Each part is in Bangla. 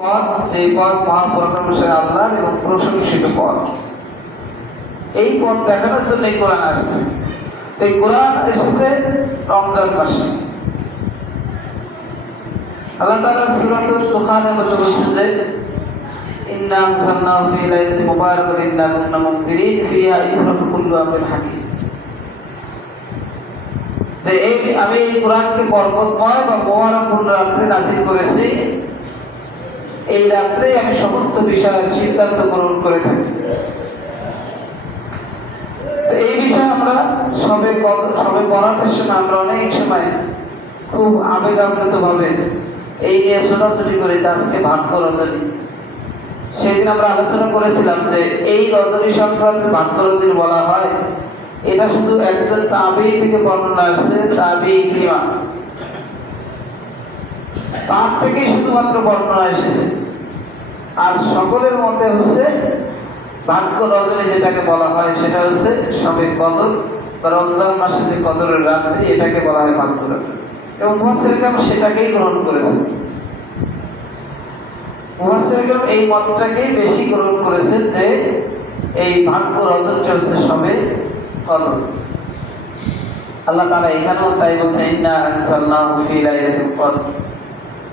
পথ, সেই পথ মহাপরাক্রমশালী আল্লাহর এবং প্রশংসিত পথ। এই পথ দেখানোর জন্য এই কোরআন আসছে। এই কোরআন এসেছে রমজান মাসে। আল্লাহ তাআলা সূরাতুল দুখানের মধ্যে বলছেন যে ইন্না আনজালনাহু ফী লাইলাতিন মুবারাকাতিন ইন্না কুন্না মুনজিরিন ফিহা ইফরাকু কুল্লু আমরিন হাকীম। আমি এই কোরআনকে বরকতময় বা মোবারকপূর্ণ রাত্রে নাযিল করেছি। এই রাত্রে আমি সমস্ত বিষয়ের সিদ্ধান্ত গ্রহণ করে থাকি। তো এই বিষয়ে আমরা সবে বরাতের সময় আমরা অনেক সময় খুব আবেগাপ্লুত ভাবে এই নিয়ে ছোটাছুটি করি যে আজকে ভাগ্য রজনী। সেদিন আমরা আলোচনা করেছিলাম যে এই রজনী সংক্রান্ত ভাগ্য রজনী বলা হয়, এটা শুধু একজন তাবেঈ থেকে বর্ণনা আসছে, তাবেঈ ইকরিমা, তার থেকেই শুধুমাত্র বর্ণনা এসেছে। আর সকলের মতে হচ্ছে ভাগ্য রজনী যেটাকে বলা হয় সেটা হচ্ছে সবে কদর বা রমজান মাসে যে কদরের রাত্রি, এটাকে বলা হয় ভাগ্য রজনী। এবং মুফাসসির কিরাম সেটাকেই গ্রহণ করেছেন। মুফাসসির কিরাম এই মতটাকেই বেশি গ্রহণ করেছেন যে এই ভাগ্য রজনীটা হচ্ছে সবে কদর। আল্লাহ তাআলা এখানেও তাই বলছেন ইন্না আনজালনাহু ফী লাইলাতিল কদর।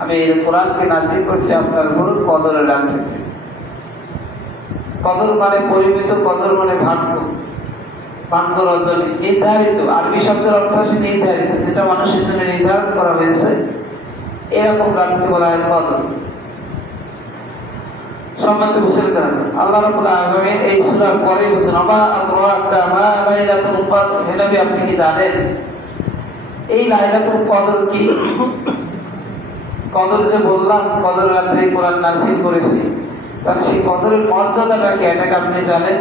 আমি এই কোরআনকে নাযিল করছি আপনার উপর কদরের রাত্রিতে। কদর মানে পরিমিত, কদর মানে ভাগ্য, ভাগ্য রজনী নির্ধারিত। আরবি শব্দের অর্থ হচ্ছে নির্ধারিত, যেটা মানুষের জন্য নির্ধারণ করা হয়েছে, এরকম রাতকে বলা হয় কদর। সম্মানিত মুসলিম, আল্লাহ রাব্বুল আলামিন এই সূরার পরেই বলেছেন আমা আদরাকা মা লাইলাতুল কদর। হে নবী, আপনি কি জানেন এই লাইলাতুল কদর কি? কদর যে বললাম, কদর রাত্রে কোরআন নাযিল করেছি, তাহলে সেই কদরের মর্যাদাটা কি, এটাকে আপনি জানেন?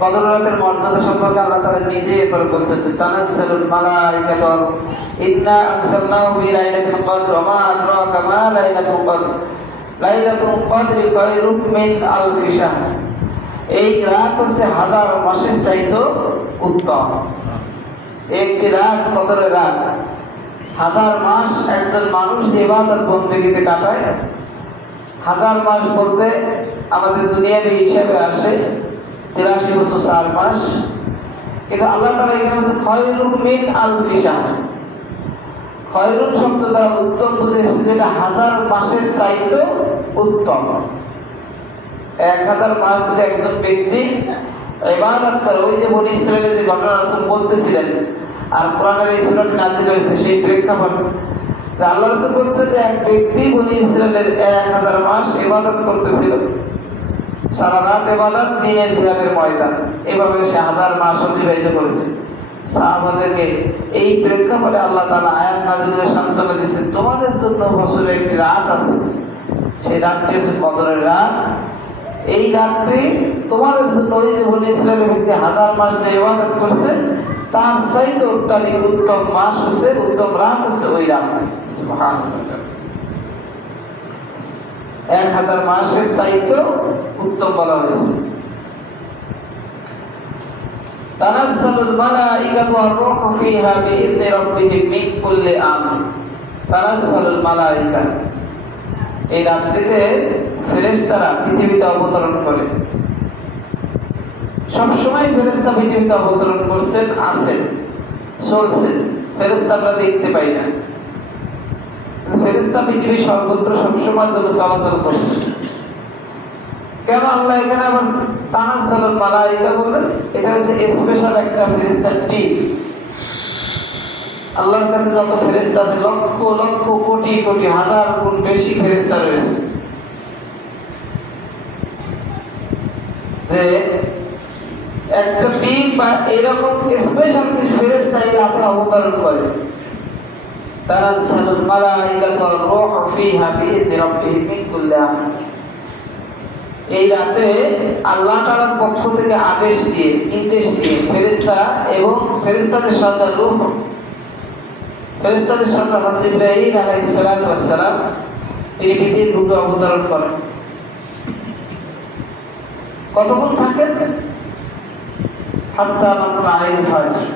কদর রাতের মর্যাদা সম্পর্কে আল্লাহ তাআলা নিজে এবার বলছেন যে তানাজ্জালুল মালাইকাতু ইন্না আনজালনাহু ফী লাইলাতিল কদর ওয়া মা আদরাকা মা লাইলাতুল কদর লাইলাতুল কদরি খায়রুম মিন আলফি শাহর। এই রাত হচ্ছে হাজার মাসের চাইতে উত্তম। একটি রাত, কদরের রাত, হাজার মাস একজন মানুষ ইবাদত বন্দেগীতে কাটায়। হাজার মাস বলতে আমাদের দুনিয়ার হিসাবে আসে 83 বছর 4 মাস, কিন্তু আল্লাহ তাআলা এখানে বলছে খায়রুম মিন আলফি শাহর। খায়রুন শব্দ দ্বারা উত্তম বুঝেছে, যেটা হাজার মাসের চাইতে উত্তম। 1000 মাস যদি একজন ব্যক্তি ইবাদত করে, ওই যে বনী ইসরাঈলের যে ঘটনা রাসূল বলতেছিলেন, আর কোরআনের এই সূরাটি নাযিল হয়েছে সেই প্রেক্ষাপট, যে আল্লাহ রাসূল বলছে যে এক ব্যক্তি বনী ইসরাঈলের 1000 মাস ইবাদত করতেছিল, সারা রাত ইবাদত, দিনের জিহাদের ময়দান, এভাবে সে 1000 মাস অতিবাহিত করেছে। সাহাবাদেরকে এই প্রেক্ষাপটে আল্লাহ তাআলা আয়াত নাযিল করে সান্ত্বনা দিয়েছেন, তোমাদের জন্য বছরে একটি রাত আছে, সেই রাতটি হচ্ছে কদরের রাত। এই রাত্রি তোমাদের জন্য, ওই যে বনী ইসরাঈলের ব্যক্তি 1000 মাস যে ইবাদত করছে, তার চাইতে অত্যাধিক উত্তম মাস হচ্ছে, উত্তম রাত হচ্ছে ওই রাত্রি। সুবহানাল্লাহ, 1000 মাসের চাইতে উত্তম বলা হয়েছে। তানাজ্জালুল মালাইকাতু ওয়ার রূহু ফীহা বিইذনি রাব্বিহিম মিন কুল্লি আমর। তানাজ্জালুল মালাইকা, এই রাত্রিতে ফেরেশতারা পৃথিবীতে অবতরণ করে। সবসময় ফেরেশতা পৃথিবীতে অবতরণ করছেন, আছেন, চলছেন। ফেরেশতা আমরা দেখতে পাই না, ফেরেশতা পৃথিবীর সর্বত্র সবসময় জন্য চলাচল করছে। কেন আল্লাহ এখানে আবার তানাজ্জালুল মালাইকা বললেন? এটা হচ্ছে স্পেশাল একটা ফেরেশতার টিম। আল্লাহর কাছে যত ফেরেশতা আছে, লক্ষ লক্ষ কোটি কোটি হাজার গুণ বেশি ফেরেশতা রয়েছে। যে একটা টিম বা এরকম স্পেশাল কিছু ফেরেশতা এই রাতে অবতরণ করে। তানাজ্জালুল মালাইকাতু ওয়ার রূহু ফীহা বিইذনি রাব্বিহিম মিন কুল্লি আমর। এই রাতে আল্লাহ তাআলার পক্ষ থেকে আদেশ দিয়ে, নির্দেশ দিয়ে ফেরেশতা এবং ফেরেশতাদের সর্দার রূহ, ফেরেশতাদের সর্দার হযরত জিবরাইল আলাইহিস সালাতু ওয়াস সালাম, তিনি পৃথিবীতে রূপে অবতরণ করেন। কতক্ষণ থাকেন? হাত্তা মাতলা আইল ফাজর,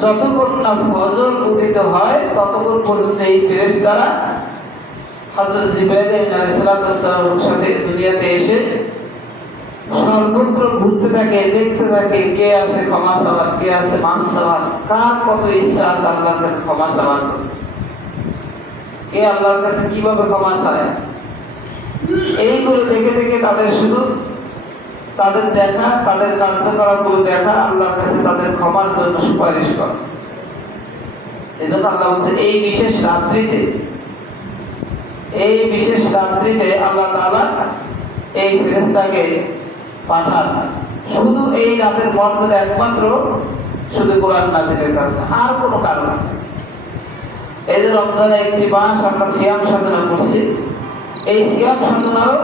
যতক্ষণ না ফজর উদিত হয় ততক্ষণ পর্যন্ত এই ফেরেশতারা হযরত জিবরাইল আলাইহিস সালামের সাথে দুনিয়াতে এসে সর্বত্র ঘুরতে থাকে, দেখতে থাকে কে আছে ক্ষমা চাওয়ার, কে আছে মাফ চাওয়ার, কার কত ইচ্ছা আছে আল্লাহর কাছে ক্ষমা চাওয়ার জন্য, কে আল্লাহর কাছে কিভাবে ক্ষমা চায়। এইগুলো দেখে দেখে তাদের শুধু তাদের দেখা, তাদের কার্যকলাপগুলো দেখা, আল্লাহর কাছে তাদের ক্ষমার জন্য সুপারিশ করা। এই জন্য আল্লাহ বলছে এই বিশেষ রাত্রিতে আল্লাহ তাআলা এই ফেরেশতাকে পাঠান, শুধু এই রাতের মর্যাদা একমাত্র শুধু কোরআন নাযিলের কারণে, আর কোনো কারণ না। এই যে রমজানে একটি মাস আমরা সিয়াম সাধনা করছি, এই সিয়াম সাধনারও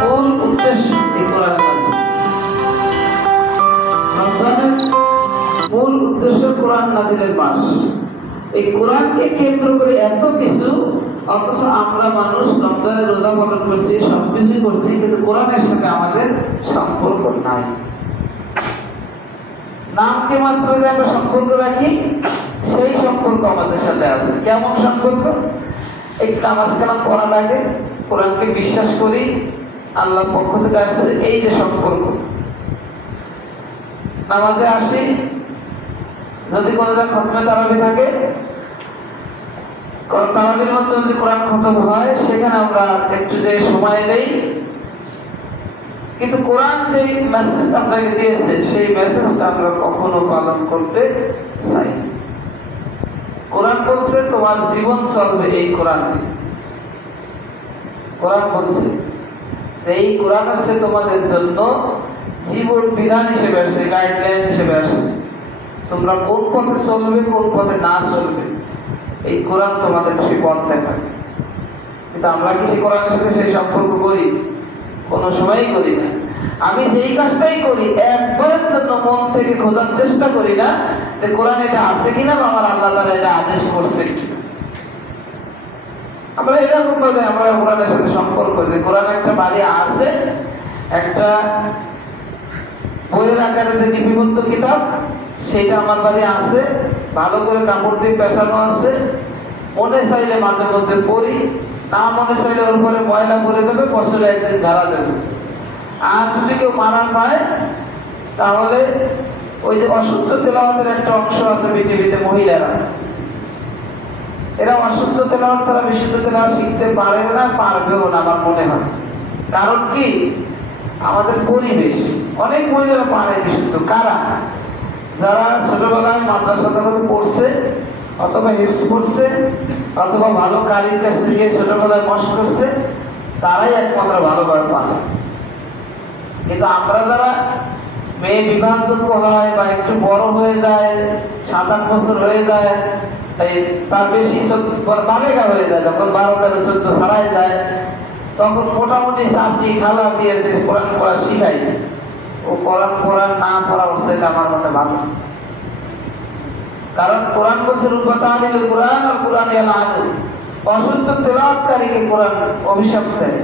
মূল উদ্দেশ্য এই কোরআন নাযিল। রমজানের মূল উদ্দেশ্য কোরআন নাযিলের মাস। এই কোরআনকে কেন্দ্র করে এত কিছু, অথচ আমরা মানুষ রমজানের রোজা পালন করছি, সবকিছুই করছি, কিন্তু কোরআনের সাথে আমাদের সম্পর্ক নাই। নামকে মাত্র যে আমরা সম্পর্ক রাখি, সেই সম্পর্ক আমাদের সাথে আছে। কেমন সম্পর্ক? একটু নামাজ কালাম পড়া লাগে, কোরআনকে বিশ্বাস করি, আল্লাহর পক্ষ থেকে আসছে, এই যে সম্পর্ক। নামাজে আসি, যদি কোনো খতমে তারাবি থাকে, তারাবির মধ্যে যদি কোরআন খতম হয়, সেখানে আমরা একটু যে সময় দেই, কিন্তু কোরআন যে মেসেজটা আপনাকে দিয়েছে, সেই মেসেজটা আমরা কখনো পালন করতে চাই। কোরআন বলছে তোমার জীবন চলবে এই কোরআন। কোরআন বলছে এই কোরআন হচ্ছে তোমাদের জন্য জীবন বিধান হিসেবে আসছে, গাইডলাইন হিসেবে আসছে। তোমরা কোন পথে চলবে, কোন পথে না চলবে, এই কোরআন তোমাদের সেই পথ দেখাবে। কিন্তু আমরা কি সেই কোরআনের সাথে সেই সম্পর্ক করি? কোনো সময়ই করি না। আমি যেই কাজটাই করি, একবারের জন্য মন থেকে খোঁজার চেষ্টা করি না যে কোরআন এটা আছে কিনা, বা আমার আল্লাহ তাআলা এটা আদেশ করছে কিনা। আমরা এরকম ভাবে আমরা কোরআনের সাথে সম্পর্ক করি। কোরআন একটা বাড়ি আছে, একটা বইয়ের আকারে যে লিপিবদ্ধ কিতাব, সেটা আমার বাড়ি আছে, ভালো করে কাপড় দিয়ে পেছানো আছে। মনে চাইলে মাঝে মধ্যে পড়ি, না মনে চাইলে ওর উপরে ময়লা পরে দেবে, বছরে একদিন ঝাড়া দেবে। আর যদি কেউ মারা পায়, তাহলে ওই যে অশুদ্ধ তেলাওয়াতের একটা অংশ আছে পৃথিবীতে, মহিলারা এরা অশুদ্ধ তেলাওয়াত ছাড়া বিশুদ্ধ তেলাওয়াত শিখতে পারে না, পারবেও না আমার মনে হয়। কারণ কি? আমাদের পরিবেশ। অনেক মহিলারা পারে বিশুদ্ধ। কারা? যারা ছোটবেলায় মাদ্রাসাতে পড়ছে, অথবা হিফজ পড়ছে, অথবা ভালো কারির কাছে গিয়ে ছোটবেলায় মশ করছে, তারাই একমাত্র ভালোভাবে পারে। কিন্তু আমরা যারা মেয়ে বিবাহযোগ্য হয় বা একটু বড় হয়ে যায়, 7-8 বছর হয়ে যায়, তাই তার বেশি বালেগা হয়ে যায়, যখন 12-13-14 ছাড়াই যায়, তখন মোটামুটি চাষি খালা দিয়ে যে কোরআন পড়া শিখাই, ও কোরআন পড়া না পড়া হচ্ছে আমার মতে ভালো। কারণ কোরআন বলছে রূপাতালিল কোরআন আর কোরআন ইয়ালাদু, অশুদ্ধ তেলাওয়াতকারীকে কোরআন অভিশাপ দেয়।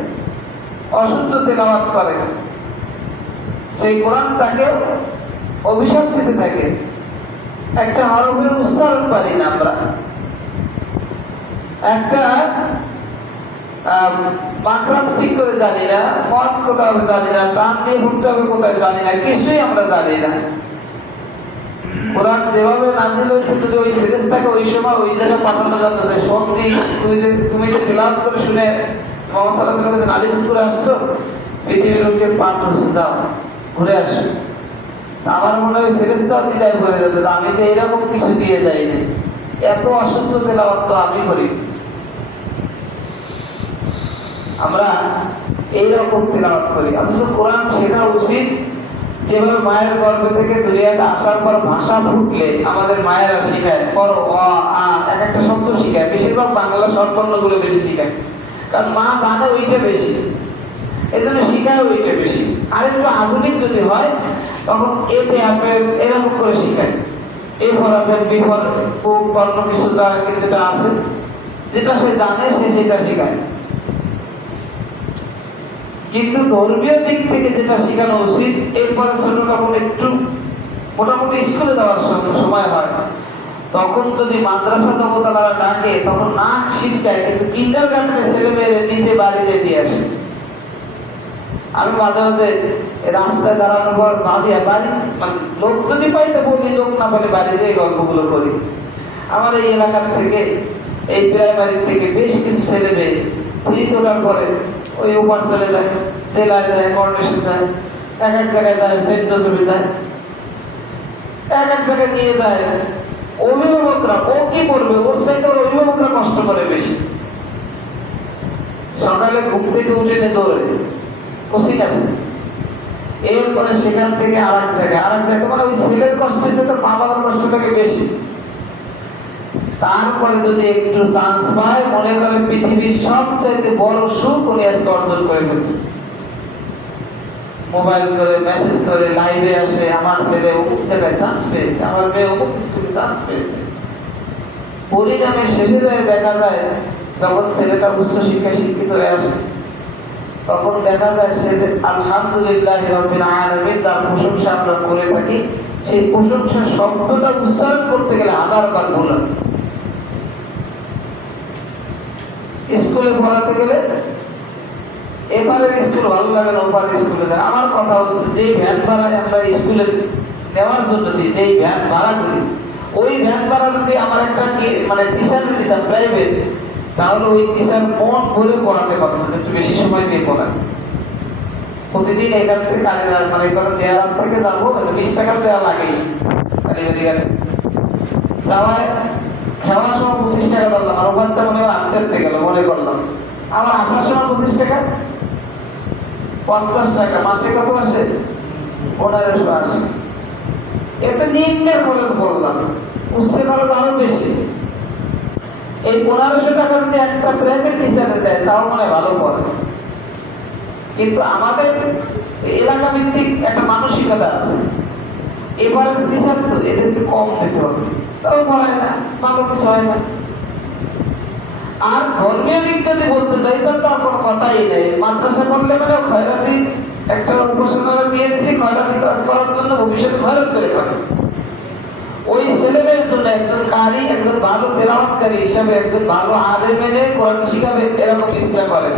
অশুদ্ধ তেলাওয়াত করে সেই কোরআন তাকে অভিশাপ দিতে থাকে। একটা হরফের উচ্চারণ পারি না আমরা, একটা মাকরাজ ঠিক করে জানি না, মত কোথায় হবে জানি না, টান দিয়ে ভুলতে হবে কোথায় জানি না, কিছুই আমরা জানি না। কোরআন যেভাবে নাযিল হয়েছে, যদি ওই ফেরেশতাকে ওই সময় ওই জায়গায় পাঠানো যেত যে সন্ধি তুমি যে তেলাওয়াত করে শুনে মুহাম্মদ সাল্লাল্লাহু আলাইহি ওয়াসাল্লাম নালিশ করে আসছো, পৃথিবীর লোককে পাঠ হচ্ছে, যাও ঘুরে আসো। আমার মনে হয় ফেরেশতাও দ্বিধায় পড়ে যেত, আমি তো এরকম কিছু দিয়ে যাইনি, এত অশুদ্ধ তেলাওয়াত তো আমি করি। আমরা এইরকম তেলাওয়াত করি। অথচ কোরআন শেখা উচিত যেভাবে মায়ের গর্ভ থেকে দুনিয়াতে আসার পর ভাষা ফুটলে আমাদের মায়েরা শিখায়, পড়ো অ আ, এক একটা শব্দ শিখায়। বেশিরভাগ বাংলা স্বরবর্ণগুলো বেশি শিখায়, কারণ মা জানে ওইটা বেশি, এই জন্য শিখায় ওইটা বেশি। আর একটু আধুনিক যদি হয়, তখন এতে আপেল এরকম করে শিখায়, A for apple, B for বর্ণ কিছু যেটা আছে, যেটা সে জানে সে সেটা শিখায়। কিন্তু ধর্মীয় দিক থেকে যেটা শেখানো উচিত, এরপরে ছোট তখন একটু মোটামুটি স্কুলে যাওয়ার সময় হয়, তখন যদি মাদ্রাসা জগতারা ডাকে তখন নাক ছিটকায়, কিন্তু কিন্ডার গার্ডেনের ছেলে মেয়েরা নিজে বাড়িতে দিয়ে আসে। আমি মাঝে মাঝে রাস্তায় দাঁড়ানোর পর ভাবি বাড়ি মানে লোক যদি পাইতে বলি, লোক না বলে বাড়িতে এই গল্পগুলো করি। আমার এই এলাকার থেকে এই প্রাইমারি থেকে বেশ কিছু ছেলে মেয়ে ফ্রি তোলার পরে ওই ওপার চলে যায়, জেলায় যায়, করোনেশন যায়, এক এক জায়গায় যায়, সেন্ট জোসেফে যায়, এক এক জায়গায় নিয়ে যায়। অভিভাবকরা ও কি করবে, ওর চাইতে ওর অভিভাবকরা কষ্ট করে বেশি। সকালে ঘুম থেকে উঠে নিয়ে দৌড়ে কোচিং আছে, এরপরে সেখান থেকে আর এক জায়গায় মানে ওই ছেলের কষ্ট হচ্ছে তো মা বাবার কষ্ট থেকে বেশি। তারপরে যদি একটু চান্স পায় মনে করে পৃথিবীর সবচাইতে বড় সুখ উনি আজকে অর্জন করে ফেলছে। মোবাইল করে মেসেজ করে লাইভে আসে, আমার ছেলে অমুক জায়গায় চান্স পেয়েছে, আমার মেয়ে অমুক স্কুলে চান্স পেয়েছে। পরিণামে শেষে যায় দেখা যায় যখন ছেলেটা উচ্চ শিক্ষায় শিক্ষিত হয়ে আসে তখন দেখা যায় সে আলহামদুলিল্লাহ রাব্বিল আলামিন যার প্রশংসা আমরা করে থাকি, সেই প্রশংসা শব্দটা উচ্চারণ করতে গেলে 1000বার ভুল হয়। স্কুলে পড়াতে গেলে এবারের স্কুল ভালো লাগে না, ওপার স্কুলে যায়। আমার কথা হচ্ছে যে ভ্যান ভাড়া আমরা স্কুলে নেওয়ার জন্য দিই, যেই ভ্যান ভাড়া করি, ওই ভ্যান ভাড়া যদি আমার একটা মানে টিচারে দিতাম প্রাইভেট, তাহলে ওই টিচার মন ভরে পড়াতে পারতো, একটু বেশি সময় দিয়ে পড়ায়। প্রতিদিন এখান থেকে মানে দেয়ার থেকে যাবো 20 টাকা দেওয়া লাগে কালীবাড়ি গেছে যাওয়ায়, খাওয়ার সময় 25 টাকা ধরলাম, আর ওখানটা মনে হয় আনতে গেল মনে করলাম, আমার আসার সময় 25 টাকা, 50 টাকা, মাসে কত আসে 1500 আসে। একটা নিম্নের খরচ বললাম, উচ্চ খরচ আরো বেশি। এই 1500 টাকা যদি একটা প্রাইভেট টিচারে দেয় তাও মনে ভালো করে, কিন্তু আমাদের এলাকা ভিত্তিক একটা মানসিকতা আছে, এবারে টিচার তো এদেরকে কম দিতে হবে, তাও পড়ায় না, ভালো কিছু হয় না। আর ধর্মীয় দিক যদি বলতে যাই তার কোনো কথাই নেই। মাদ্রাসা পড়লে মানে খয়রাতি একটা উপাসনারা দিয়ে দিছি, খয়রাতি কাজ করার জন্য ভবিষ্যতে খয়রাত করে পাবে। ওই ছেলেমেয়ের জন্য একজন কারি, একজন ভালো তেলাওয়াতকারী হিসাবে, একজন ভালো আলেম এনে কোরআন শিখাবে এরকম ইচ্ছা করে।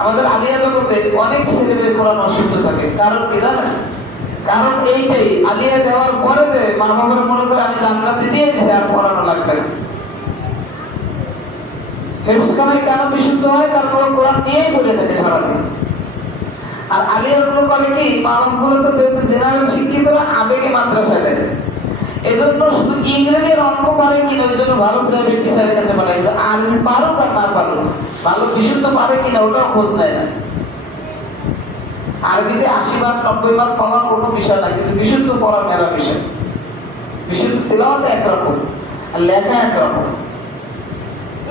আমাদের আলিয়া জগতে অনেক ছেলেমেয়ে কোরআন অশুদ্ধ থাকে, কারণ কি জানেন? কারণ এইটাই, আলিয়া দেওয়ার পরে যে মা বাবার মনে করে আমি জান্নাতে দিয়ে দিছি আর পড়ানো লাগবে না। হেফজখানায় কেন বিশুদ্ধ হয়? কারণ ওরা কোরআন নিয়েই বলে থাকে সারাদিন। আর আলিয়াগুলো করে কি, মা বাপগুলো তো যেহেতু জেনারেল শিক্ষিতরা আবেগে মাদ্রাসায় দেয়, এজন্য শুধু ইংরেজির অঙ্ক পারে কিনা ওই জন্য ভালো প্রাইভেট টিচারের কাছে পাঠায়, কিন্তু আরবি পারুক আর না পারুক ভালো বিশুদ্ধ পারে কিনা ওটাও খোঁজ নেয় না। আরবিতে 80 মার্ক 90 মার্ক পাওয়া কোনো বিষয় না, কিন্তু বিশুদ্ধ পড়া মেলা বিষয়। বিশুদ্ধ তেলাওয়াত একরকম আর লেখা একরকম।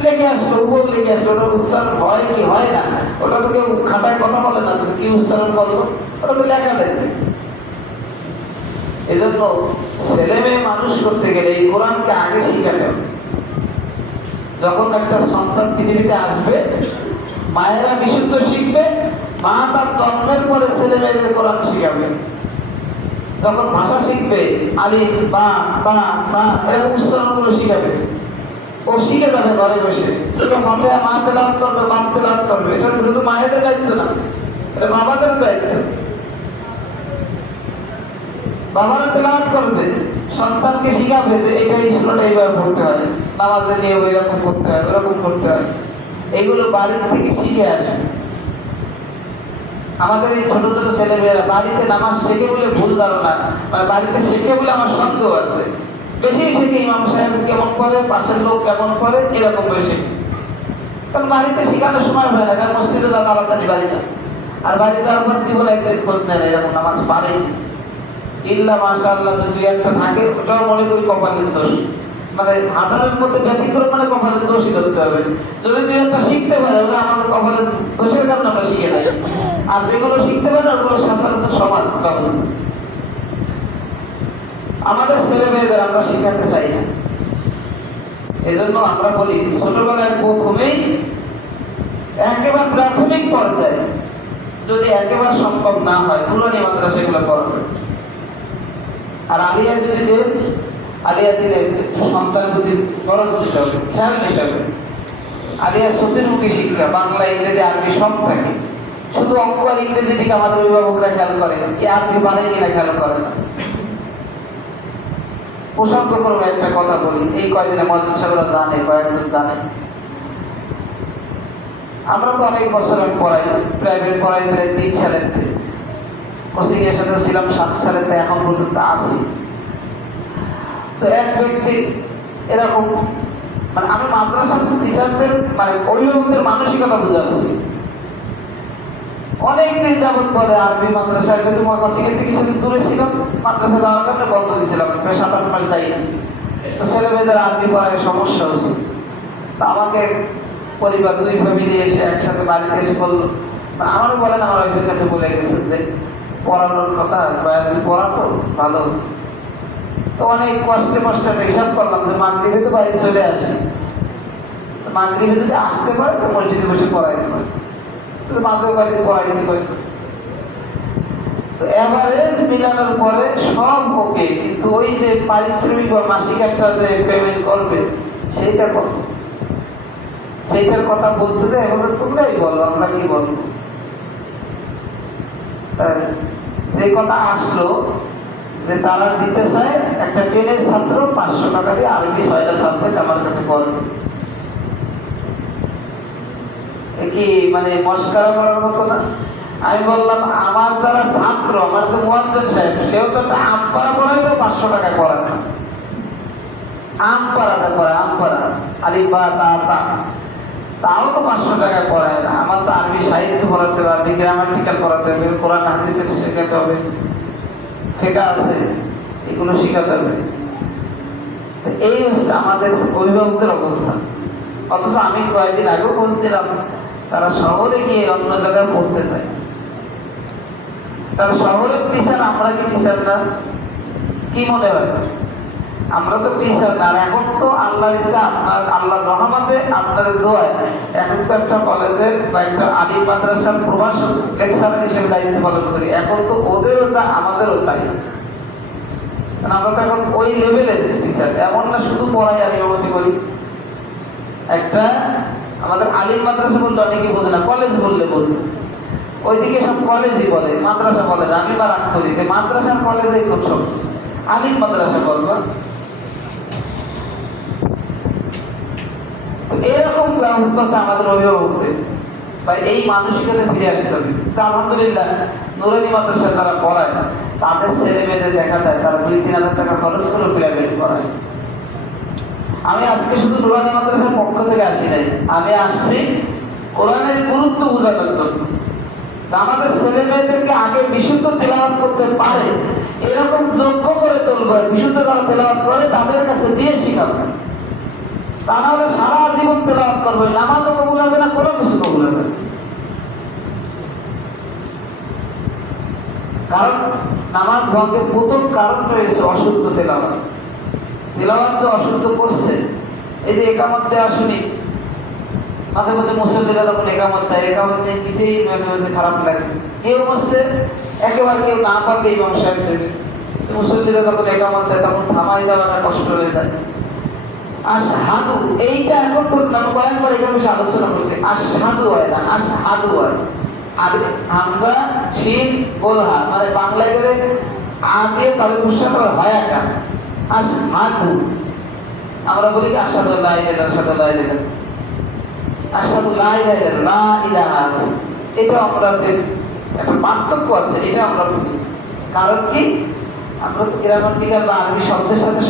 লেখে আসলো, উপর লেখে আসলো, ওটা উচ্চারণ হয় কি হয় না, ওটা তো কেউ খাতায় কথা বলে না, কি উচ্চারণ করলো, ওটা তো লেখা দেখবে। এই জন্য ছেলে মেয়ে মানুষ করতে গেলে এই কোরআনকে আগে শিখাতে হবে। যখন একটা সন্তান পৃথিবীতে আসবে, মায়েরা বিশুদ্ধ শিখবে, মা তার জন্মের পরে ছেলে মেয়েদের কোরআন শিখাবে। যখন ভাষা শিখবে, আলিফ বা তা তা এরকম উচ্চারণগুলো শিখাবে, ও শিখে যাবে ঘরে বসে। শুধু মাথায় মা তেলাওয়াত করবে, বাপ তেলাওয়াত করবে, এটা শুধু মায়েদের দায়িত্ব না, এটা বাবাদের দায়িত্ব। বাবারা তেলাওয়াত করবে, সন্তানকে শিখাবে যে এটা স্কুলে এইভাবে পড়তে হয়, নামাজের নিয়ম এরকম করতে হয়, ওরকম করতে হয়। এগুলো বাড়ির থেকে শিখে আসে। আমাদের এই ছোট ছোট ছেলে মেয়েরা বাড়িতে নামাজ শেখে বলে ভুল ধারণা, মানে বাড়িতে শেখে বলে আমার সন্দেহ আছে। বেশি শেখে ইমাম সাহেব কেমন করে, পাশের লোক কেমন করে, এরকম বেশি। কারণ বাড়িতে শেখানোর সময় হয় না, কারণ মসজিদে যা তাড়াতাড়ি বাড়িতে, আর বাড়িতে যাওয়ার পর জীবনে একদিন খোঁজ নেয় না এরকম নামাজ পারে ইল্লা মাশাআল্লাহ দুই একটা থাকে, ওটাও মনে করি কপালের দোষ। মানে হাজারের মধ্যে ব্যতিক্রম, মানে কপালের দোষই ধরতে হবে। যদি দুই একটা শিখতে পারে ওটা আমাদের কপালের দোষের কারণে আমরা শিখে যাই, আর যেগুলো শিখতে পারে ওগুলো সচরাচর সমাজ ব্যবস্থা। আমাদের ছেলে মেয়েদের আমরা শিখাতে চাই না, এজন্য আমরা বলি ছোটবেলায় প্রথমেই একেবারে প্রাথমিক পর্যায়ে, যদি একেবারে সম্ভব না হয় নুরানি মাদ্রাসা এগুলো পড়াবে। আর আলিয়া যদি দেন আলিয়া দিলে একটু সন্তানের প্রতি গরজ দিতে হবে, খেয়াল নিতে হবে। আলিয়া চতুর্মুখী শিক্ষা, বাংলা, ইংরেজি, আরবি সব থাকে। শুধু অঙ্ক আর ইংরেজি দিকে আমাদের অভিভাবকরা খেয়াল করে, কি আরবি পারে কিনা খেয়াল করে না। প্রসঙ্গ করবো একটা কথা বলি, এই কয়েকদিনে মহাজন সাহেবরা জানে, কয়েকজন জানে। আমরা তো অনেক বছর আমি পড়াই, প্রাইভেট পড়াই প্রায় 3 সালের থেকে, কোচিং এর সাথে ছিলাম 7 সালের থেকে এখন পর্যন্ত আছি। তো এক ব্যক্তি এরকম, মানে আমি মাদ্রাসার টিচারদের মানে অভিভাবকদের মানসিকতা বুঝাচ্ছি। অনেকদিন যাবৎ বলে আরবি মাদ্রাসায়, যদি কোচিং এর থেকে কিছুদিন দূরে ছিলাম, মাদ্রাসা যাওয়ার কারণে বন্ধ দিয়েছিলাম, প্রায় 7-8 মাস যাইনি। তো ছেলে মেয়েদের আরবি পড়ায় সমস্যা হচ্ছে। তো আমাকে পরিবার 2 ফ্যামিলি এসে একসাথে বাড়িতে এসে বললো, মানে আমারও বলেন, আমার ওয়াইফের কাছে বলে গেছেন যে পড়ানোর কথা, পড়াতো ভালো। তো অনেক কষ্টে একটা হিসাব করলাম যে মাগরিবে তো বাড়ি চলে আসি, মাগরিবে যদি আসতে পারে তো মসজিদে বসে পড়াইতে পারে। মাত্র কয়েকদিন পড়াইছে কয়েকদিন, তো এভারেজ মিলানোর পরে সব ওকে, কিন্তু ওই যে পারিশ্রমিক বা মাসিক একটা যে পেমেন্ট করবে সেইটা কত, সেইটার কথা বলতে চাই। এখন তোমরাই বলো, আমরা কি বলবো। যে কথা আসলো যে তারা দিতে চায় একটা 10-এর ছাত্র 500 টাকা দিয়ে আরবি 6টা সাবজেক্ট আমার কাছে পড়বে। কি মানে মস্কারা করার মতো না? আমি বললাম আমার যারা ছাত্র, আমার যে মুয়াজ্জিন সাহেব, সেও তো একটা আমপাড়া পড়াইলেও 500 টাকা পড়ায় না। আমপাড়াটা পড়ায়, আমপাড়া আলিফ বা তা তা, তাও তো 500 টাকা পড়ায় না। আমার তো আরবি সাহিত্য পড়াতে হবে, আরবি গ্রামাটিক্যাল পড়াতে হবে, কোরআন হাদিসের শেখাতে হবে, ফিকহ আছে, এগুলো শেখাতে হবে। তো এই হচ্ছে আমাদের অভিভাবকদের অবস্থা। অথচ আমি কয়েকদিন আগেও বলছিলাম তারা শহরে গিয়ে অন্য জায়গায় পড়তে চায়। তারা শহরের টিচার, আমরা কি টিচার না? কি মনে হয়? আমরা তো টিচার না। আর এখন তো আল্লাহর ইচ্ছা, আপনার আল্লাহর রহমতে, আপনাদের দোয়ায় এখন তো একটা কলেজের বা একটা আলিম মাদ্রাসার প্রভাষক লেকচারার হিসেবে দায়িত্ব পালন করি। এখন তো ওদেরও তা, আমাদেরও তাই। আমরা তো এখন ওই লেভেলের টিচার, এমন না শুধু পড়াই আর ইমামতি করি। একটা আমাদের আলিম মাদ্রাসা বললে অনেকে বোঝে না, কলেজ বললে বোঝে। ওইদিকে সব কলেজই বলে, মাদ্রাসা বলে না। আমি বা রাগ করি যে মাদ্রাসার কলেজে খুব সব, আলিম মাদ্রাসা বলবো। এরকম ব্যবস্থা আছে আমাদের অভিভাবকদের, তাই এই মানসিকতা ফিরে আসতে হবে। আলহামদুলিল্লাহ নুরানি মাদ্রাসা তারা পড়ায়, তাদের ছেলে মেয়েদের দেখা যায় তারা 2-3 হাজার টাকা খরচ করে প্রাইভেট পড়ায়। আমি আজকে শুধু নুরানি মাদ্রাসার পক্ষ থেকে আসি নাই, আমি আসছি কোরআনের গুরুত্ব বোঝানোর জন্য। আমাদের ছেলে মেয়েদেরকে আগে বিশুদ্ধ তেলাওয়াত করতে পারে এরকম যোগ্য করে তুলবে, বিশুদ্ধ যারা তেলাওয়াত করে তাদের কাছে দিয়ে শিখাবে। তা না হলে সারা জীবন তেলাওয়াত করবে, নামাজও কবুল হবে না, কোনো কিছু কবুল হবে না। কারণ নামাজ ভঙ্গের প্রথম কারণ রয়েছে অশুদ্ধ তেলাওয়াত। তেলাওয়াত যে অশুদ্ধ করছে, এই যে একামত দেওয়া শুনি মাঝে মধ্যে মুসল্লিরা যখন একামত দেয়, একামত নিয়ে নিজেই মাঝে মাঝে খারাপ লাগে। কেউ বসছে একেবারে, কেউ না পারলে ইমাম সাহেব দেবে। মুসল্লিরা যখন একামত দেয় তখন থামাই দেওয়াটা কষ্ট হয়ে যায়। আশহাদু, এইটা এখন পর্যন্ত আমি কয়েকবার এখানে বসে আলোচনা করছি, আশহাদু হয় না, আশহাদু হয়। আর হামজা শিন গোলহা, মানে বাংলায় গেলে আ দিয়ে তবে মুশাদ হয় একা, আশহাদু। আমরা বলি কি আশহাদু লা ইলাহা ইল্লাল্লাহ, আশহাদু লা ইলাহা ইল্লাল্লাহ, আশহাদু লা ইলাহা ইল্লাল্লাহ, লা ইলাহা আছে। এটা আমাদের একটা পার্থক্য আছে, এটা আমরা বুঝি। কারণ কি আমরা তো গ্রামাটিক্যাল বা আরবি শব্দের সাথে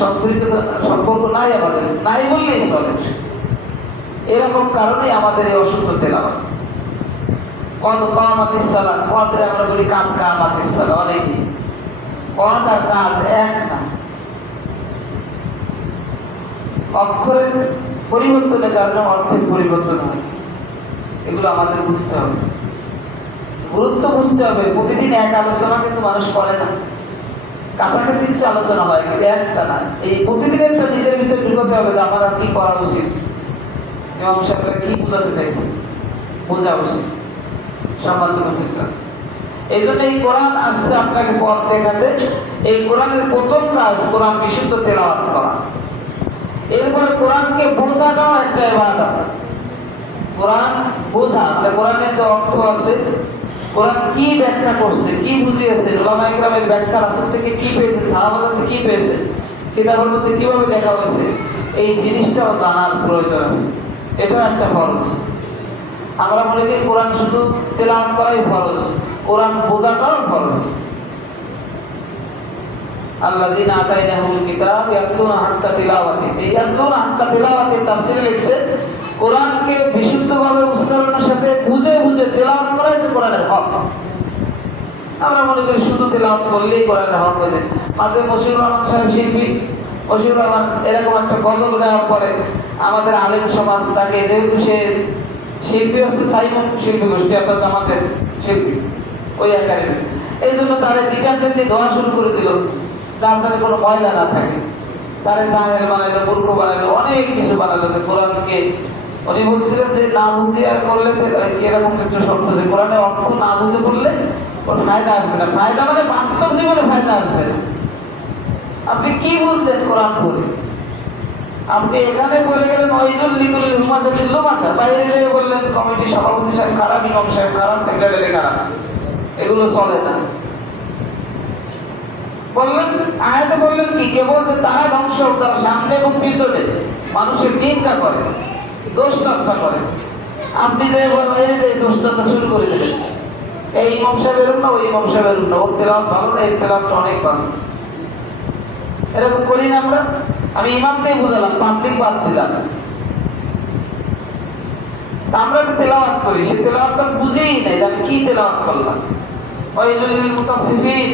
সম্পর্ক নাই, আমাদের নাই বললেই চলে। এরকম কারণেই আমাদের এই অশুদ্ধ তেলাওয়াত। কদ কামাতিস সালাত, কদরে আমরা বলি কাদ কামাতিস সালাত, অনেকে কদ আর কাদ এক না। অক্ষরের পরিবর্তনের কারণে অর্থের পরিবর্তন হয়, এগুলো আমাদের বুঝতে হবে, গুরুত্ব বুঝতে হবে। প্রতিদিন এক আলোচনা কিন্তু মানুষ করে না, কাছাকাছি কিছু আলোচনা হয় কিন্তু একটা না। এই প্রতিদিনের তো নিজের ভিতরে ঢুকতে হবে যে আমার কি করা উচিত, ইমাম সাহেবরা কি বোঝাতে চাইছে, বোঝা উচিত। সম্মানিত মুসলিমরা, এই জন্য এই কোরআন আসছে আপনাকে পথ দেখাতে। এই কোরআনের প্রথম কাজ কোরআন বিশুদ্ধ তেলাওয়াত করা। এরপরে কোরআনকে বোঝাটাও একটা ইবাদত। কোরআন বোঝা, কোরআনের যে অর্থ আছে, কোরআন কি ব্যাখ্যা করছে, কি বুঝিয়েছে, উলামায়ে কেরামের ব্যাখ্যার আসল থেকে কি পেয়েছে, সাহাবাদের থেকে কি পেয়েছে, কিতাবের মধ্যে কিভাবে লেখা হয়েছে, এই জিনিসটাও জানার প্রয়োজন আছে। এটাও একটা ফরজ। আমরা মনে করি কোরআন শুধু তেলাওয়াত করাই ফরজ, কোরআন বোঝাটাও ফরজ। আল্লাযীনা আতাইনাহুমুল কিতাব ইয়াতলুনা হাক্কা তিলাওয়াতি, এই ইয়াতলুনা হাক্কা তিলাওয়াতির তাফসীরে লিখছে কোরআনকে বিশুদ্ধভাবে উচ্চারণের সাথে বুঝে বুঝে তেলাওয়াত করা হয়েছে কোরআনের হক। আমরা মনে করি শুধু তেলাওয়াত করলেই কোরআনের হক হয়ে যায়। মাঝে মশিউর রহমান সাহেব শিল্পী, মশিউর রহমান এরকম একটা গজল গাওয়ার পরে আমাদের আলেম সমাজ তাকে, যেহেতু সে শিল্পী হচ্ছে সাইমন শিল্পী গোষ্ঠী, আপনার জামাতের শিল্পী ওই একাডেমি, এই জন্য তারা ডিটারজেন্ট দিয়ে ধোয়া শুরু করে দিল, যার দ্বারা কোনো ময়লা না থাকে। তারা জাহেল বানাইলো, মূর্খ বানাইলো, অনেক কিছু বানালো। কোরআনকে উনি বলছিলেন যে না বুঝে আর করলে এরকম কিছু শব্দ, যে কোরআনের অর্থ না বুঝে বললে ওর ফায়দা আসবে না। ফায়দা মানে বাস্তব জীবনে ফায়দা আসবে না। আপনি কি বুঝলেন কোরআন পড়ে? আপনি এখানে বলে গেলেন ওয়াইলুল লিকুল্লি হুমাযাতিল লুমাযা, বাইরে গিয়ে বললেন কমিটির সভাপতি সাহেব খারাপ, ইমাম সাহেব খারাপ, সেক্রেটারি খারাপ, এগুলো চলে না। বললেন আয়াতে বললেন কি, কেবল যে তারা ধ্বংস হোক তার সামনে এবং পিছনে মানুষের নিন্দা করে, দোষ চর্চা করে। আপনি যে বাইরে যে দোষ চর্চা শুরু করে দিলেন, এই ইমাম সাহেবের না, ওই ইমাম সাহেবের না, ওর তেলাওয়াত ভালো না, এর তেলাওয়াতটা অনেক ভালো। এরকম করি না আমরা? আমি ইমামকেই বুঝালাম, পাবলিক বাদ দিলাম। আমরা তো তেলাওয়াত করি, সে তেলাওয়াতটা বুঝেই নাই যে আমি কি তেলাওয়াত করলাম। ওয়াইলুল লিল মুতাফফিফিন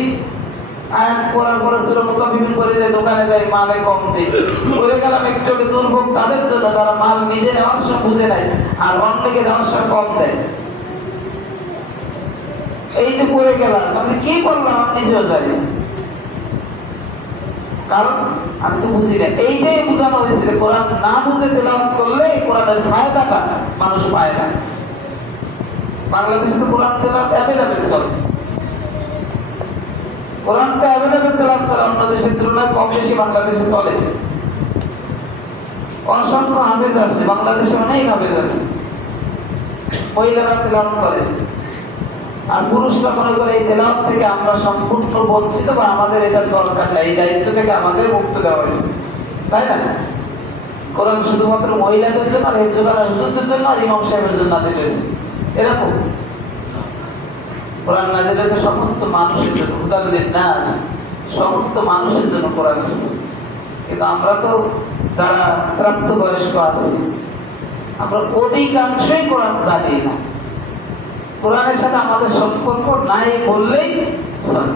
আয়াত পড়ার পরে সূরা মুতাফফিফিন করে যে দোকানে যায় মালে কম দেয়, বলে গেলাম একটু দুর্ভোগ তাদের জন্য যারা মাল নিজে নেওয়ার সময় বুঝে নাই আর অন্যকে দেওয়ার সময় কম দেয়। এই যে পড়ে গেলাম, আমি কি করলাম আমি নিজেও জানি, কারণ আমি তো বুঝি না। এইটাই বোঝানো হয়েছিল, কোরআন না বুঝে তেলাওয়াত করলে কোরআনের ফায়দাটা মানুষ পায় না। বাংলাদেশে তো কোরআন তেলাওয়াত অ্যাভেলেবেল চলে, কোরআনটা অ্যাভেলেবেল তেলাওয়াত চলে, অন্য দেশের তুলনায় কম বেশি বাংলাদেশে চলে। অসংখ্য হাফেজ আছে বাংলাদেশে, অনেক হাফেজ আছে, মহিলারা তেলাওয়াত করে। আর পুরুষরা মনে করে এই তেলাওয়াত থেকে আমরা সম্পূর্ণ বঞ্চিত, বা আমাদের এটা দরকার নাই, এই দায়িত্ব থেকে আমাদের মুক্ত দেওয়া হয়েছে, তাই না? কোরআন শুধুমাত্র মহিলাদের জন্য, আর হেফজুল হুজুরদের জন্য, আর ইমাম সাহেবের জন্য নাযিল হয়েছে, এরকম। কোরআন নাযিল হয়েছে সমস্ত মানুষের জন্য, হুদাল লিন্নাস, সমস্ত মানুষের জন্য কোরআন এসেছে। কিন্তু আমরা তো যারা প্রাপ্তবয়স্ক আছি, আমরা অধিকাংশই কোরআন জানি না। কোরআনের সাথে আমাদের সম্পর্ক নাই বললেই চলে।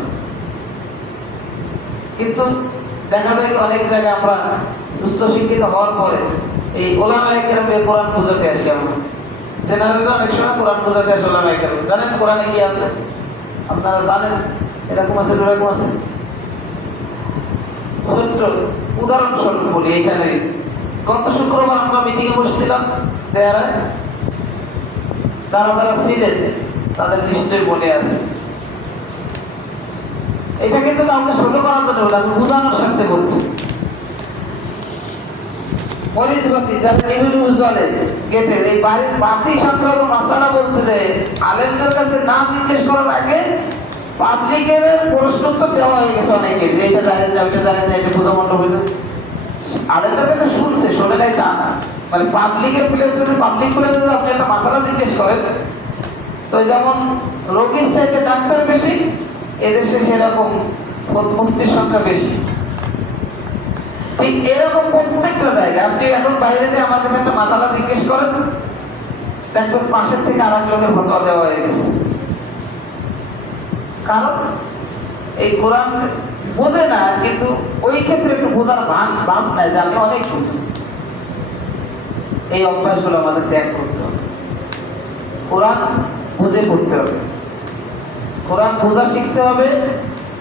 কিন্তু দেখা যায় অনেক জায়গায় আমরা উচ্চ শিক্ষিত হওয়ার পরে এই ওলামায়ে কেরামের কোরআন বোঝাতে আসি। আমরা জেনারেলি অনেক সময় কোরআন বোঝাতে আসি ওলামায়ে কেরাম। জানেন কোরআনে কি আছে? আপনারা জানেন এরকম আছে, এরকম আছে। ছোট্ট উদাহরণস্বরূপ বলি, এখানে গত শুক্রবার আমরা মিটিংয়ে বসছিলাম, যারা যারা ছিলেন তাদের নিশ্চয়ই মনে আছে। এটা কিন্তু আমাকে ছোট করার জন্য বলে, আমি বোঝানোর স্বার্থে বলছি। মরিচ বাতি যারা নিবিড় জলে গেটের এই বাড়ির বাতি সংক্রান্ত মাসালা বলতে দেয়, আলেমদের কাছে না জিজ্ঞেস করার আগে পাবলিকের প্রশ্ন তো দেওয়া হয়ে গেছে অনেকে, যে এটা জায়েজ না, ওইটা জায়েজ না, এটা পূজা মণ্ডপ হইল। আলেমদের কাছে শুনছে, শোনে নাই তা না। মানে পাবলিকের প্লেসে, পাবলিক প্লেসে আপনি একটা মাসালা জিজ্ঞেস করেন, তো যেমন রোগীর চাইতে ডাক্তার বেশি, এদেশে সেরকম মুফতির সংখ্যা বেশি। ঠিক এরকম প্রত্যেকটা জায়গায় আপনি এখন বাইরে যে আমার কাছে একটা মাসালা জিজ্ঞেস করেন, দেখবেন পাশের থেকে আর এক লোকের ফতোয়া দেওয়া হয়ে গেছে। কারণ এই কোরআন বোঝে না, কিন্তু ওই ক্ষেত্রে একটু বোঝার ভাব নাই যে আমি অনেক বুঝি। এই অভ্যাসগুলো আমাদের ত্যাগ করতে হবে। কোরআন বুঝে পড়তে হবে, কোরআন বোঝা শিখতে হবে।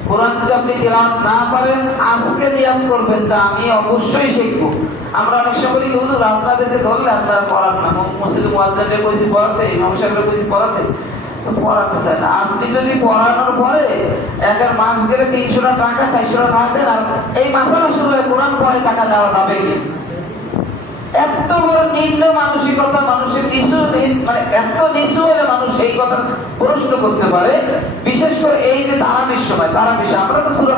কোরআন যদি আপনি তেলাওয়াত না পারেন, আজকে নিয়ত করবেন যে আমি অবশ্যই শিখবো। আমরা অনেক সময় বলি হুজুর আপনাদেরকে ধরলে আপনারা পড়ান না, মসজিদে মুয়াজ্জিনকে কইছি পড়াতে, ইমাম সাহেবকে কইছি পড়াতে, তো পড়াতে চায় না। আপনি যদি পড়ানোর পরে একের মাস গেলে 300 টাকা 400 টাকা দেন, আর এই মাসালা শুরু হয় কোরআন পড়ে টাকা দেওয়া যাবে কি? এত বড় নিম্ন মানসিকতা মানুষের নিচু, মানে এত নিচু হলে মানুষ এই কথা প্রশ্ন করতে পারে। বিশেষ করে এই যে তারাবির সময়, আমরা তো সূরা